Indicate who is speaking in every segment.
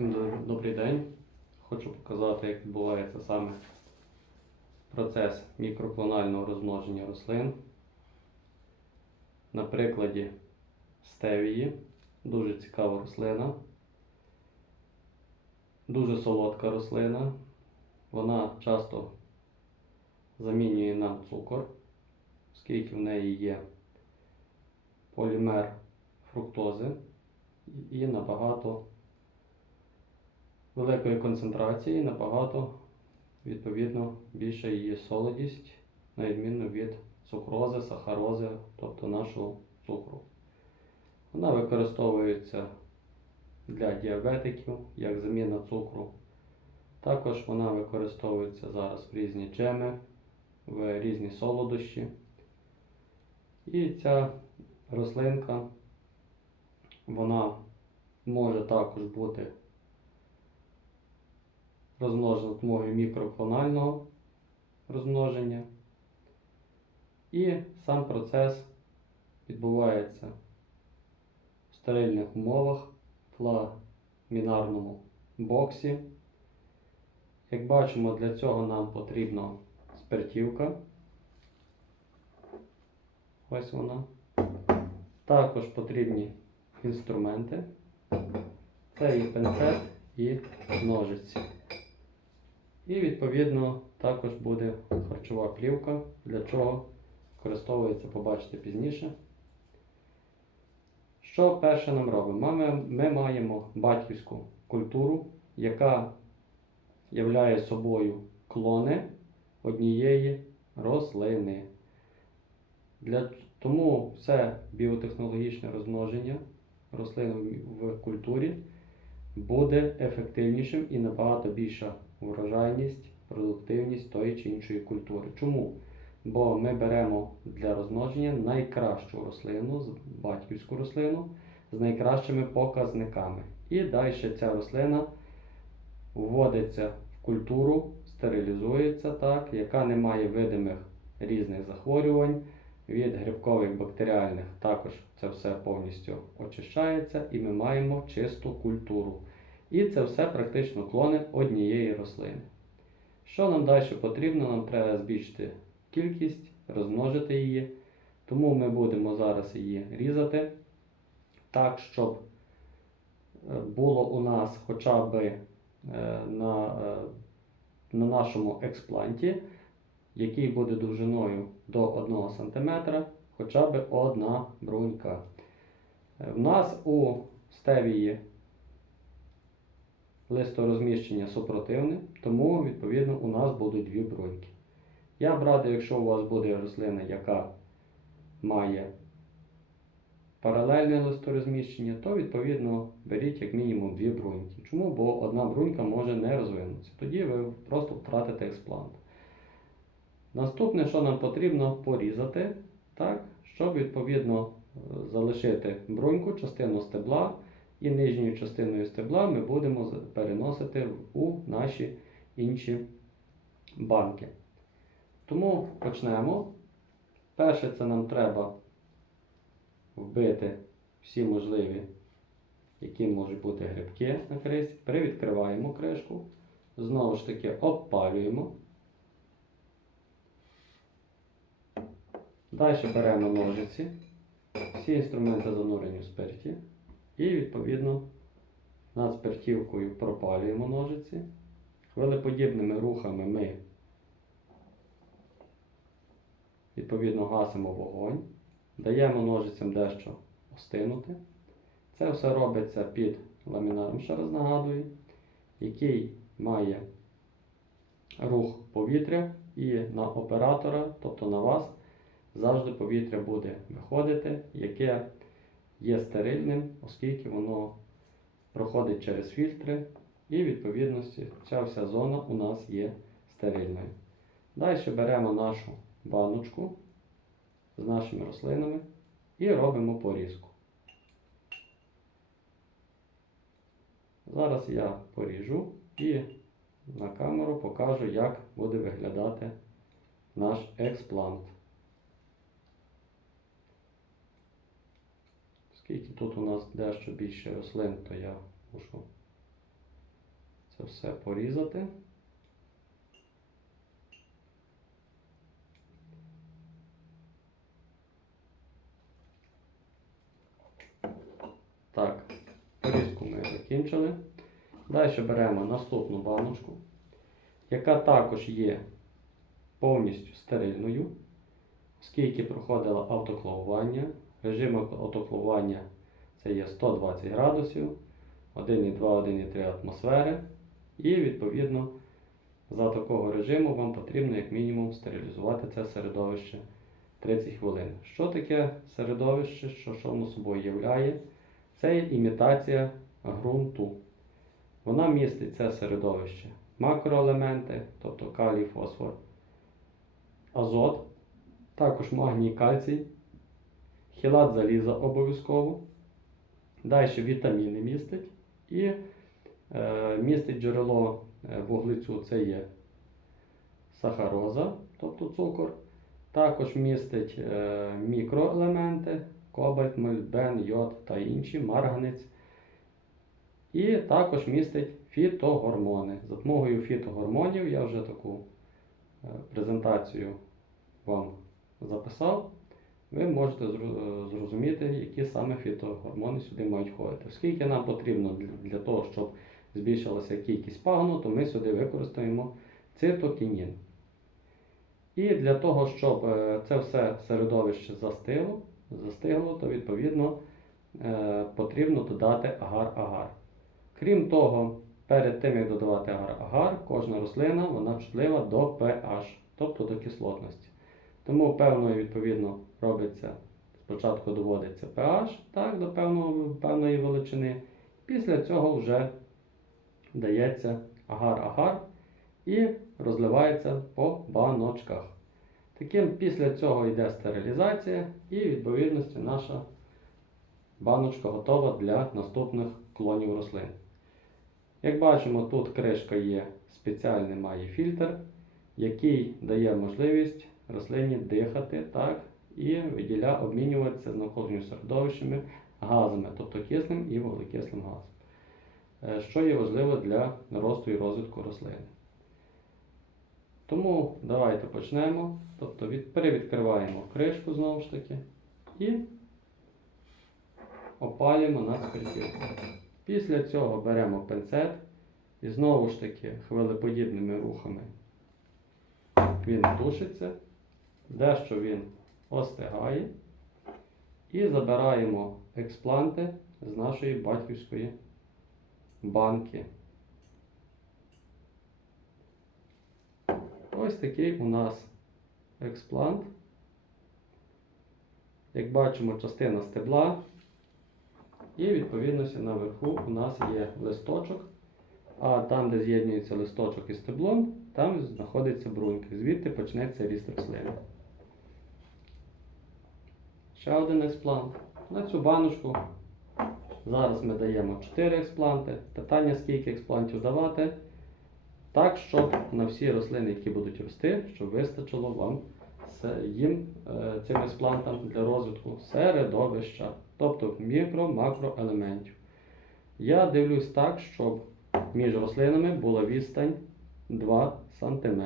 Speaker 1: Всім добрий день. Хочу показати, як відбувається саме процес мікроклонального розмноження рослин. На прикладі стевії. Дуже цікава рослина. Дуже солодка рослина. Вона часто замінює нам цукор, оскільки в неї є полімер фруктози і набагато великої концентрації, набагато відповідно більша її солодість, на відміну від цукрози, сахарози, тобто нашого цукру. Вона використовується для діабетиків як заміна цукру. Також вона використовується зараз в різні джеми, в різні солодощі. І ця рослинка, вона може також бути розмножена за допомогою мікроклонального розмноження. І сам процес відбувається в стерильних умовах в ламінарному боксі. Як бачимо, для цього нам потрібна спиртівка. Ось вона. Також потрібні інструменти. Це і пинцет, і ножиці. І відповідно також буде харчова плівка, для чого використовується, побачите пізніше. Що перше нам робимо? Ми, ми маємо батьківську культуру, яка являє собою клони однієї рослини. Для, тому все біотехнологічне розмноження рослин в- культурі буде ефективнішим і набагато більша врожайність, продуктивність тої чи іншої культури. Чому? Бо ми беремо для розмноження найкращу рослину, батьківську рослину з найкращими показниками. І далі ця рослина вводиться в культуру, стерилізується так, яка не має видимих різних захворювань від грибкових бактеріальних. Також це все повністю очищається і ми маємо чисту культуру. І це все практично клони однієї рослини. Що нам далі потрібно? Нам треба збільшити кількість, розмножити її. Тому ми будемо зараз її різати так, щоб е, було у нас хоча б е, на, е, на нашому експланті, який буде довжиною до 1 см, хоча б одна брунька. В нас у стевії листорозміщення супротивне, тому відповідно у нас будуть дві бруньки. Я б радий, якщо у вас буде рослина, яка має паралельне листорозміщення, то відповідно беріть як мінімум дві бруньки. Чому? Бо одна брунька може не розвинутися. Тоді ви просто втратите експлант. Наступне, що нам потрібно порізати, так, щоб відповідно залишити бруньку, частину стебла, і нижньою частиною стебла ми будемо переносити у наші інші банки. Тому почнемо. Перше, це нам треба вбити всі можливі, які можуть бути грибки на кришці. Привідкриваємо кришку. Знову ж таки обпалюємо. Далі беремо ножиці. Всі інструменти занурені в спирті. І відповідно над спиртівкою пропалюємо ножиці. Хвилеподібними рухами ми відповідно гасимо вогонь. Даємо ножицям дещо остинути. Це все робиться під ламінаром, ще раз нагадую, який має рух повітря і на оператора, тобто на вас, завжди повітря буде виходити, яке є стерильним, оскільки воно проходить через фільтри, і відповідності ця вся зона у нас є стерильною. Далі беремо нашу баночку з нашими рослинами і робимо порізку. Зараз я поріжу і на камеру покажу, як буде виглядати наш експлант. Оскільки тут у нас дещо більше рослин, то я мушу це все порізати. Так, порізку ми закінчили. Далі беремо наступну баночку, яка також є повністю стерильною, оскільки проходила автоклавування. Режим автоклавування це є 120 градусів, 1,2, 1,3 атмосфери. І відповідно за такого режиму вам потрібно як мінімум стерилізувати це середовище 30 хвилин. Що таке середовище, що, що воно собою являє? Це є імітація ґрунту. Вона містить це середовище макроелементи, тобто калій, фосфор, азот, також магній, кальцій, хілат заліза обов'язково. Далі вітаміни містить і е, містить джерело е, вуглецю, це є сахароза, тобто цукор. Також містить е, мікроелементи, кобальт, мольбден, йод та інші, марганець. І також містить фітогормони. За допомогою фітогормонів я вже таку е, презентацію вам записав. Ви можете зрозуміти, які саме фітогормони сюди мають входити. Оскільки нам потрібно для- того, щоб збільшилася кількість пагону, то ми сюди використаємо цитокінін. І для того, щоб е, це все середовище застигло, застигло то відповідно е, потрібно додати агар-агар. Крім того, перед тим як додавати агар-агар, кожна рослина вона чутлива до pH, тобто до кислотності. Тому певною відповідно робиться, спочатку доводиться pH так, до певного, певної величини. Після цього вже дається агар-агар і розливається по баночках. Таким після цього йде стерилізація і відповідності наша баночка готова для наступних клонів рослин. Як бачимо, тут кришка є спеціальний має фільтр, який дає можливість рослині дихати так, і виділя, обмінюватися з навколишніми середовищами газами, тобто киснем і вуглекислим газом, Е, що є важливо для росту і розвитку рослини. Тому давайте почнемо. Тобто від, перевідкриваємо кришку знову ж таки і опалюємо на спиртівку. Після цього беремо пинцет і знову ж таки хвилеподібними рухами він тушиться, дещо він остигає. І забираємо експланти з нашої батьківської банки. Ось такий у нас експлант. Як бачимо, частина стебла. І відповідності наверху у нас є листочок. А там, де з'єднується листочок із стеблом, там знаходиться бруньки. Звідти почнеться ріст рослини. Ще один експлант. На цю баночку зараз ми даємо 4 експланти. Питання, скільки експлантів давати. Так, щоб на всі рослини, які будуть рости, щоб вистачило вам їм е, цим експлантам для розвитку середовища, тобто мікро-макроелементів. Я дивлюсь так, щоб між рослинами була відстань 2 см.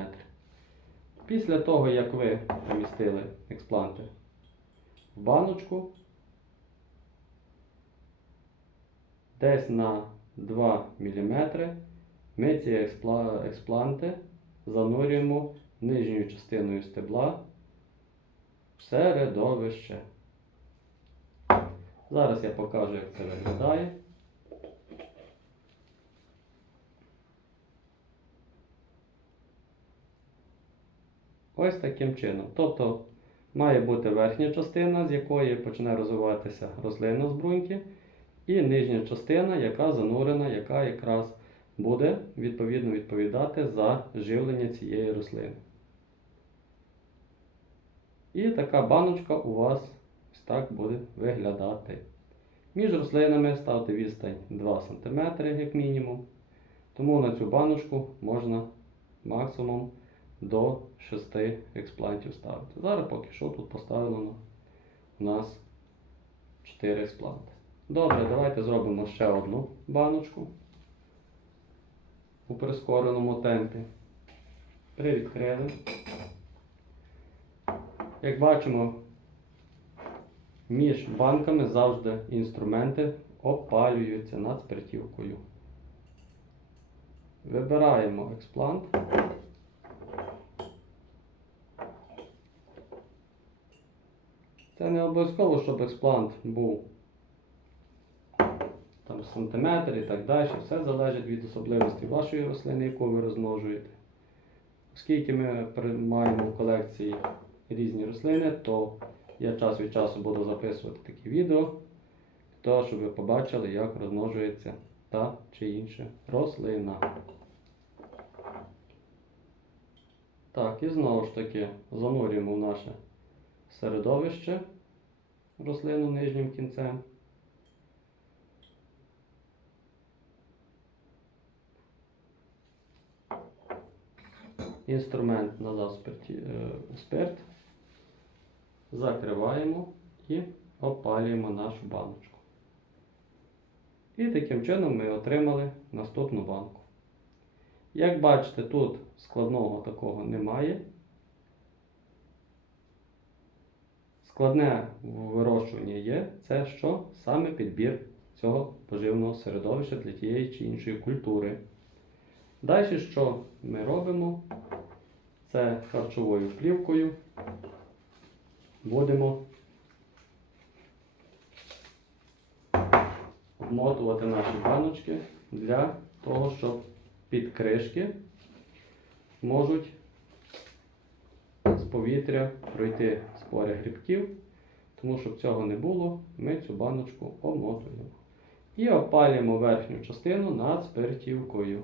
Speaker 1: Після того, як ви помістили експланти в баночку, десь на 2 мм ми ці експланти занурюємо нижньою частиною стебла в середовище. Зараз я покажу, як це виглядає. Ось таким чином. Тобто має бути верхня частина, з якої почне розвиватися рослина з бруньки, і нижня частина, яка занурена, яка якраз буде відповідно відповідати за живлення цієї рослини. І така баночка у вас ось так буде виглядати. Між рослинами ставте відстань 2 см як мінімум. Тому на цю баночку можна максимум до 6 експлантів ставити. Зараз поки що тут поставлено у нас 4 експланти. Добре, давайте зробимо ще одну баночку. у прискореному темпі. Привідкрили. Як бачимо, між банками завжди інструменти опалюються над спиртівкою. Вибираємо експлант. Це не обов'язково, щоб експлант був там сантиметр і так далі. Все залежить від особливостей вашої рослини, яку ви розмножуєте. Оскільки ми маємо в колекції різні рослини, то я час від часу буду записувати такі відео, того, щоб ви побачили, як розмножується та чи інша рослина. Так, і знову ж таки занурюємо в наше середовище рослину нижнім кінцем. Інструмент спирті, е, спирт. Закриваємо і опалюємо нашу баночку. І таким чином ми отримали наступну банку. Як бачите, тут складного такого немає. Складне в вирощуванні є це що? Саме підбір цього поживного середовища для тієї чи іншої культури. Далі, що ми робимо? Це харчовою плівкою будемо обмотувати наші баночки для того, щоб під кришки можуть з повітря пройти спори грибків. Тому щоб цього не було, ми цю баночку обмотуємо. І опалюємо верхню частину над спиртівкою.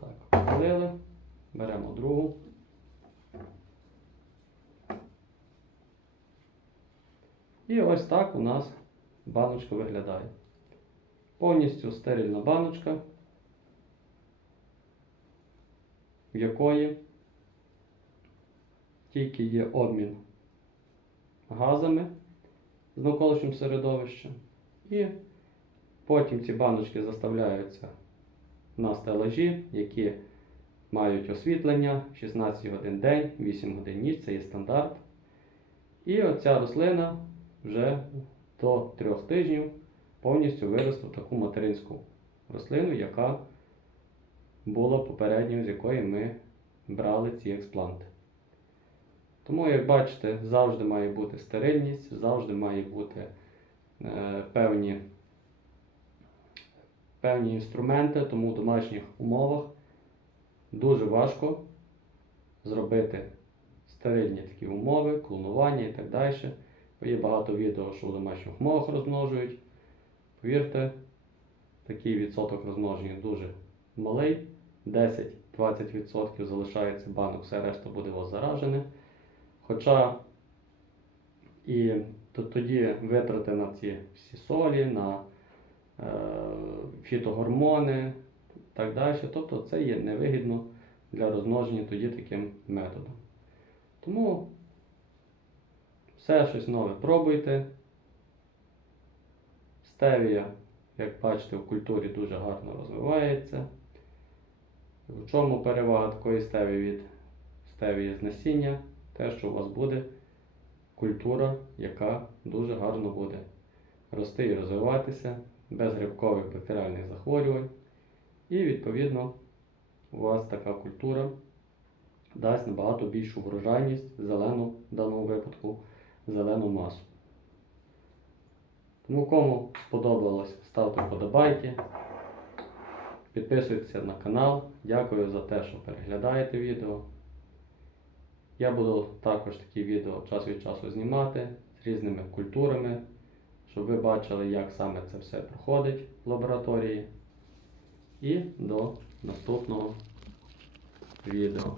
Speaker 1: Так, опалили. Беремо другу. І ось так у нас баночка виглядає. Повністю стерильна баночка, в якої тільки є обмін газами з навколишнім середовищем. І потім ці баночки заставляються на стелажі, які мають освітлення 16 годин день, 8 годин ніч, це є стандарт. І оця рослина вже до 3 тижнів повністю виросла в таку материнську рослину, яка була попередньою, з якої ми брали ці експланти. Тому, як бачите, завжди має бути стерильність, завжди має бути е, певні, певні інструменти, тому в домашніх умовах дуже важко зробити стерильні такі умови, клонування і так далі. Є багато відео, що в домашніх умовах розмножують. Повірте, такий відсоток розмноження дуже малий. 10-20% залишається банок, все решта буде у вас заражене. Хоча і то- тоді витрати на ці всі солі, на е, фітогормони і так далі. Тобто це є невигідно для розмноження тоді таким методом. Тому все щось нове пробуйте. Стевія, як бачите, в культурі дуже гарно розвивається. В чому перевага такої стевії від стевії з насіння? Те, що у вас буде культура, яка дуже гарно буде рости і розвиватися без грибкових бактеріальних захворювань. І відповідно у вас така культура дасть набагато більшу врожайність, зелену в даному випадку, зелену масу. Тому кому сподобалось, ставте вподобайки, підписуйтесь на канал. Дякую за те, що переглядаєте відео. Я буду також такі відео час від часу знімати з різними культурами, щоб ви бачили, як саме це все проходить в лабораторії. І до наступного відео.